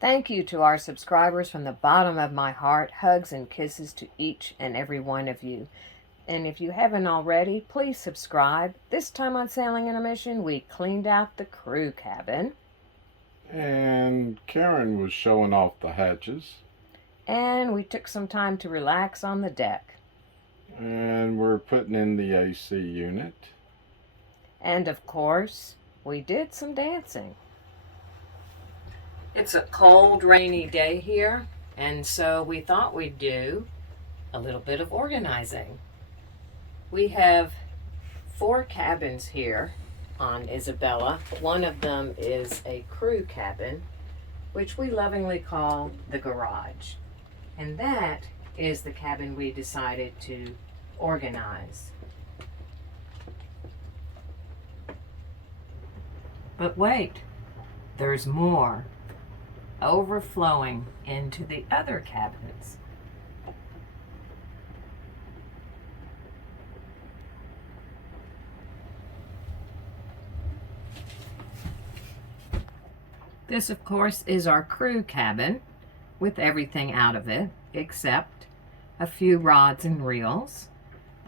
Thank you to our subscribers from the bottom of my heart. Hugs and kisses to each and every one of you. And if you haven't already, please subscribe. This time on Sailing in a Mission, we cleaned out the crew cabin. And Karen was showing off the hatches. And we took some time to relax on the deck. And we're putting in the AC unit. And of course, we did some dancing. It's a cold, rainy day here, and so we thought we'd do a little bit of organizing. We have 4 cabins here on Isabella. One of them is a crew cabin, which we lovingly call the garage. And that is the cabin we decided to organize. But wait, there's more overflowing into the other cabins. This, of course, is our crew cabin with everything out of it except a few rods and reels.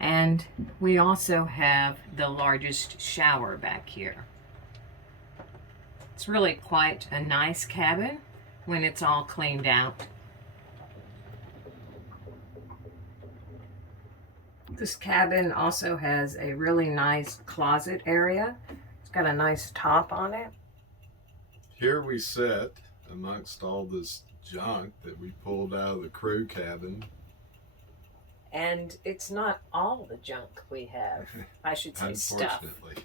And we also have the largest shower back here. It's really quite a nice cabin when it's all cleaned out. This cabin also has a really nice closet area. It's got a nice top on it. Here we sit amongst all this junk that we pulled out of the crew cabin. And it's not all the junk we have. I should say stuff. Unfortunately,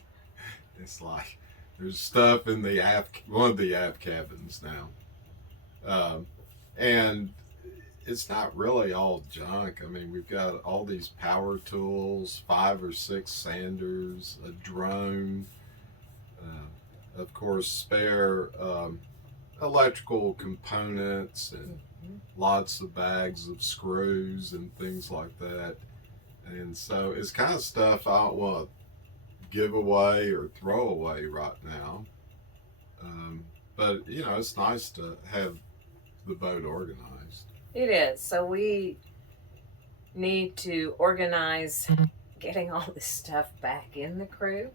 it's like there's stuff in the one of the aft cabins now. And it's not really all junk. I mean, we've got all these power tools, 5 or 6 sanders, a drone, of course, spare electrical components, and lots of bags of screws and things like that. And so it's kind of stuff I don't want to give away or throw away right now. But, you know, it's nice to have the boat organized. It is. So we need to organize getting all this stuff back in the crew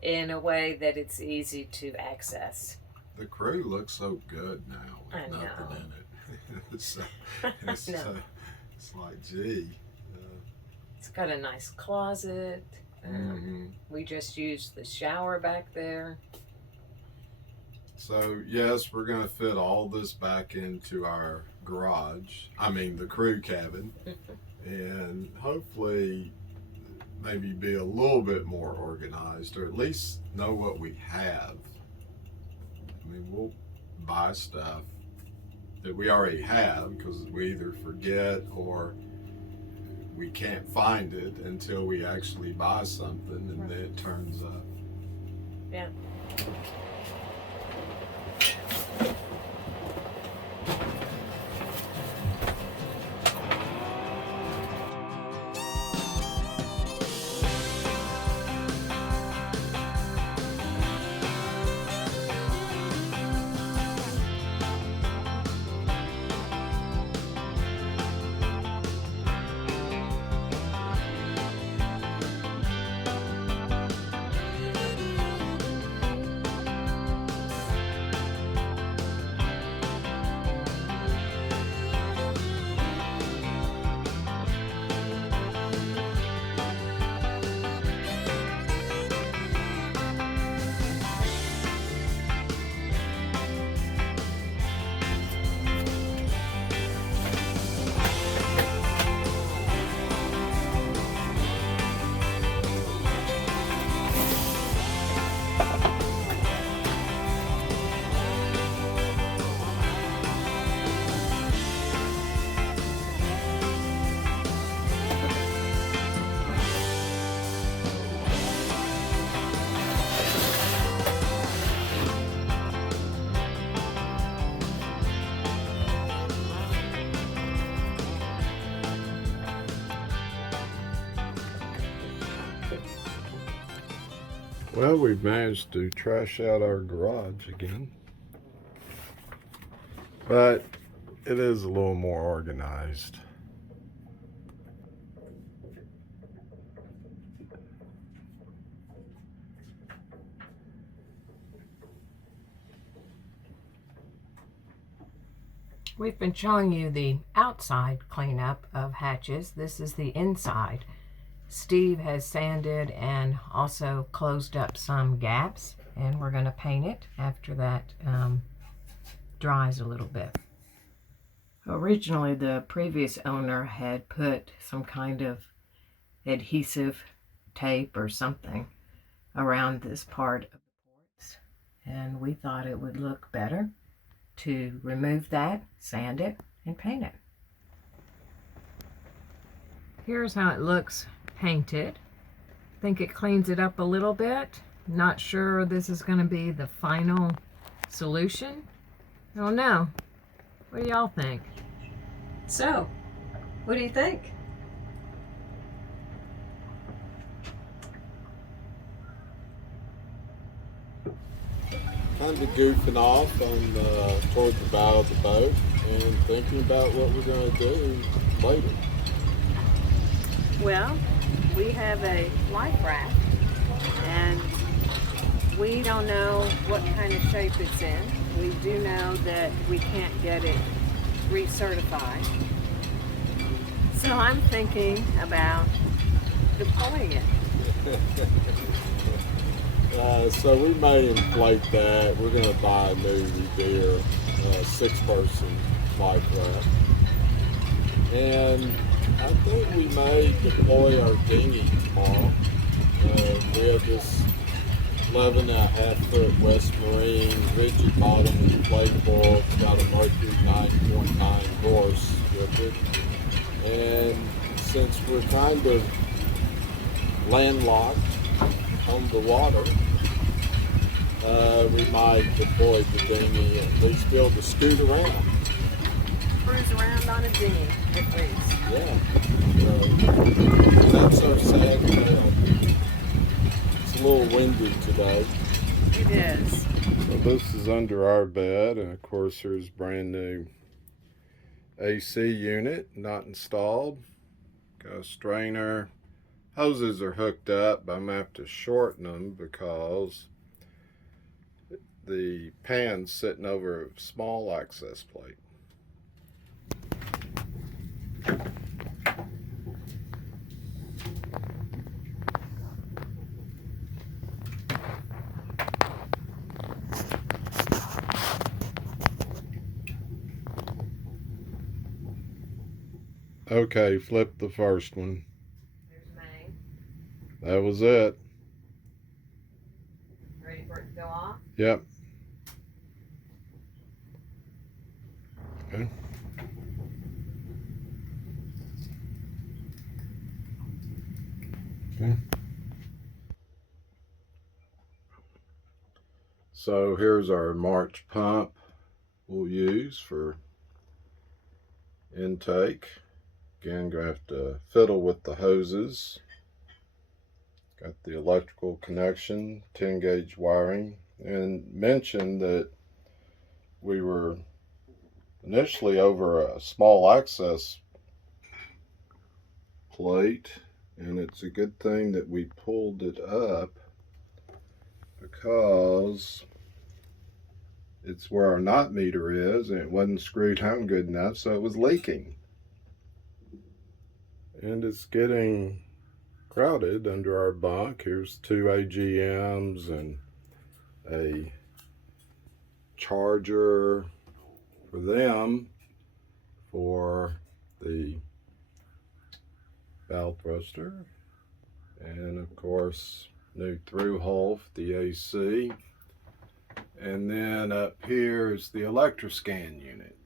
in a way that it's easy to access. The crew looks so good now with I know. nothing in it. So, it's like, gee. It's got a nice closet. We just used the shower back there. So, yes, we're going to fit all this back into our garage. I mean, the crew cabin. And hopefully maybe be a little bit more organized, or at least know what we have. I mean, we'll buy stuff that we already have because we either forget or we can't find it until we actually buy something, and then it turns up. Yeah. Well, we've managed to trash out our garage again. but it is a little more organized. We've been showing you the outside cleanup of hatches. This is the inside. Steve has sanded and also closed up some gaps, and we're going to paint it after that dries a little bit. Originally, the previous owner had put some kind of adhesive tape or something around this part of the ports, and we thought it would look better to remove that, sand it, and paint it. Here's how it looks painted. I think it cleans it up a little bit. Not sure this is going to be the final solution. I don't know. What do y'all think? So, what do you think? Kind of goofing off on toward the bow of the boat and thinking about what we're going to do later. Well, we have a life raft, and we don't know what kind of shape it's in. We do know that we can't get it recertified. So I'm thinking about deploying it. So we may inflate that. We're going to buy a new Revere 6-person life raft. And I think we may deploy our dinghy tomorrow. We have this 11.5-foot West Marine rigid bottom inflatable. It's got a Mercury 9.9 horse with it. And since we're kind of landlocked on the water, we might deploy the dinghy and at least be able to scoot around. Cruise around on a dinghy, at least. Yeah. That's our sad tale. It's a little windy today. It is. So this is under our bed, and of course here's brand new AC unit, not installed. Got a strainer. Hoses are hooked up, but I'm going to have to shorten them because the pan's sitting over a small access plate. Okay, flip the first one. There's main. That was it. Ready for it to go off? Yep. Okay. Okay. So here's our March pump we'll use for intake. Again, gonna have to fiddle with the hoses. Got the electrical connection, 10-gauge wiring, and mentioned that we were initially over a small access plate, and it's a good thing that we pulled it up because it's where our knot meter is, and it wasn't screwed home good enough, so it was leaking. And it's getting crowded under our bunk. Here's 2 AGMs and a charger for them for the valve thruster, and of course new through hole for the AC. And then up here is the electroscan unit.